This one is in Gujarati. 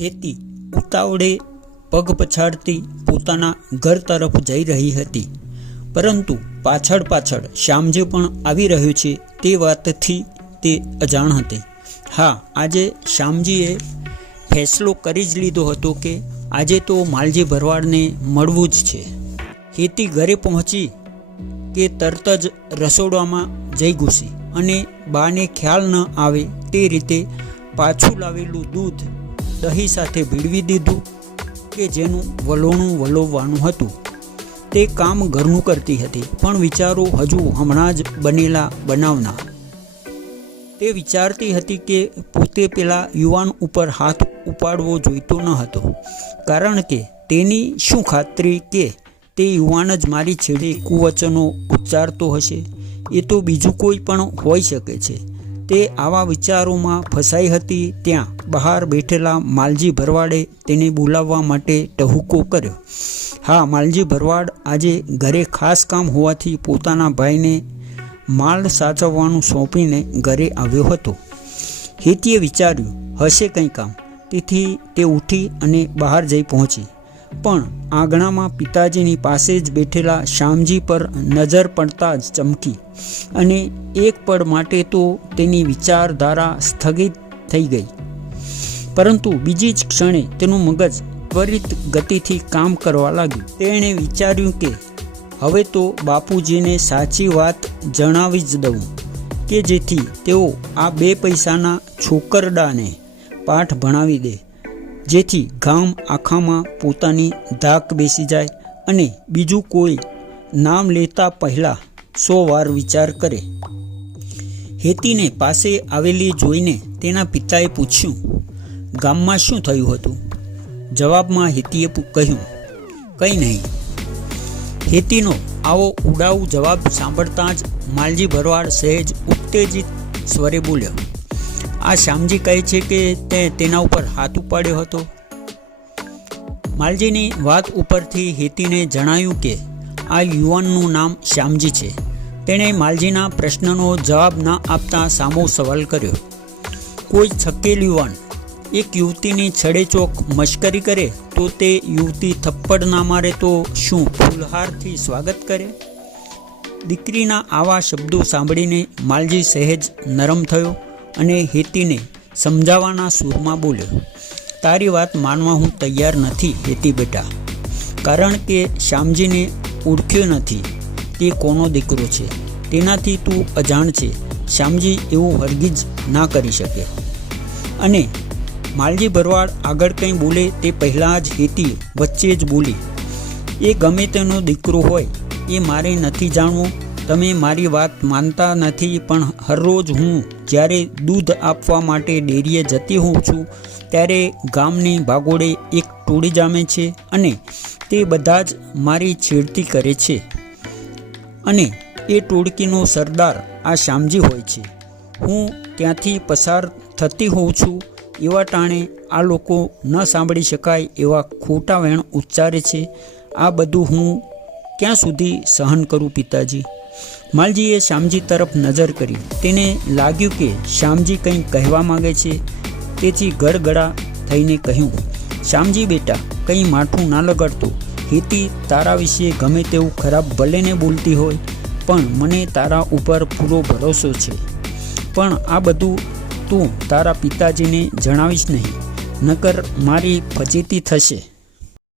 હેતી ઉતાવળે પગ પછાડતી પોતાના ઘર તરફ જઈ રહી હતી. પરંતુ પાછળ પાછળ શ્યામજી પણ આવી રહ્યું છે તે વાતથી તે અજાણ હતી. હા, આજે શ્યામજીએ ફેસલો કરી જ લીધો હતો કે આજે તો માલજી ભરવાડને મળવું જ છે. હેતી ઘરે પહોંચી કે તરત જ રસોડામાં જઈ ઘૂસી અને બાને ખ્યાલ ન આવે તે રીતે પાછું લાવેલું દૂધ દહીં સાથે ભીડવી દીધું કે જેનું વલોણું વલોવવાનું હતું. તે કામ ઘરનું કરતી હતી, પણ વિચારો હજુ હમણાં જ બનેલા બનાવના. તે વિચારતી હતી કે પોતે પેલા યુવાન ઉપર હાથ ઉપાડવો જોઈતો ન હતો, કારણ કે તેની શું ખાતરી કે તે યુવાન જ મારી છેડે કુવચનો ઉચ્ચારતો હશે, એ તો બીજું કોઈ પણ હોઈ શકે છે. તે આવા વિચારોમાં ફસાઈ હતી ત્યાં બહાર બેઠેલા માલજી ભરવાડે તેને બોલાવવા માટે ટહુકો કર્યો. હા, માલજી ભરવાડ, આજે ઘરે ખાસ કામ હોવાથી પોતાના ભાઈને માલ સાચવવાનું સોંપીને ઘરે આવ્યો હતો. હેતીએ વિચાર્યું, હશે કંઈ કામ. તેથી તે ઉઠી અને બહાર જઈ પહોંચી. પણ આંગણામાં પિતાજીની પાસે જ બેઠેલા શ્યામજી પર નજર પડતા જ ચમકી અને એક પળ માટે તો તેની વિચારધારા સ્થગિત થઈ ગઈ. પરંતુ બીજી જ ક્ષણે તેનું મગજ ત્વરિત ગતિથી કામ કરવા લાગ્યું. તેણે વિચાર્યું કે હવે તો બાપુજીને સાચી વાત જણાવી જ દઉં કે જેથી તેઓ આ બે પૈસાના છોકરડાને પાઠ ભણાવી દે. જેથી ગામ આખામાં પોતાની ધાક બેસી જાય અને બીજું કોઈ નામ લેતા પહેલાં સો વાર વિચાર કરે. હેતીને પાસે આવેલી જોઈને તેના પિતાએ પૂછ્યું, ગામમાં શું થયું હતું? જવાબમાં હેતીએ કહ્યું, કંઈ નહીં. હેતીનો આવો ઉડાઉ જવાબ સાંભળતા જ માલજી ભરવાડ સહેજ ઉત્તેજિત સ્વરે બોલ્યો આ શ્યામજી કહે છે કે તે તેના ઉપર હાથ ઉપાડ્યો હતો. માલજીની વાત ઉપરથી હેતીને જણાયું કે આ યુવાનનું નામ શ્યામજી છે. તેણે માલજીના પ્રશ્નનો જવાબ ન આપતા સામો સવાલ કર્યો. કોઈ છકેલ યુવાન, એક યુવતીની છડેચોક મશ્કરી કરે તો તે યુવતી થપ્પડ ના મારે તો શું ફૂલહારથી સ્વાગત કરે? દીકરીના આવા શબ્દો સાંભળીને માલજી સહેજ નરમ થયો. અને હેતીને સમજાવવાના સૂરમાં બોલ્યો, તારી વાત માનવા હું તૈયાર નથી, હેતી બેટા. કારણ કે શ્યામજીને ઓળખ્યો નથી તે કોનો દીકરો છે. તેનાથી તું અજાણ છે. શ્યામજી એવું હરગીજ ના કરી શકે. અને માલજી ભરવાડ આગળ કંઈ બોલે તે પહેલાં જ હેતી વચ્ચે જ બોલી, એ ગમે તેનો દીકરો હોય, એ મારે નથી જાણવું. તમે મારી વાત માનતા નથી, પણ હરરોજ હું જ્યારે દૂધ આપવા માટે ડેરીએ જતી હોઉં છું, ત્યારે ગામની ભાગોળે એક ટોળી જામે છે અને તે બધા જ મારી છેડતી કરે છે. અને એ ટોળકીનો સરદાર આ શ્યામજી હોય છે. હું ત્યાંથી પસાર થતી હોઉં છું, એવા ટાણે આ લોકો ન સાંભળી શકાય એવા ખોટા વેણ ઉચ્ચારે છે. આ બધું હું ક્યાં સુધી સહન કરું પિતાજી? માલજીએ શ્યામજી તરફ નજર કરી. તેને લાગ્યું કે શ્યામજી કંઈ કહેવા માંગે છે, તેથી ગળગળા થઈને કહ્યું, શ્યામજી બેટા, કંઈ માઠું ના લગાડતું. હેતી તારા વિશે ગમે તેવું ખરાબ ભલેને બોલતી હોય, પણ મને તારા ઉપર પૂરો ભરોસો છે. પણ આ બધું તું તારા પિતાજીને જણાવીશ નહીં, નકર મારી ફજીતી થશે.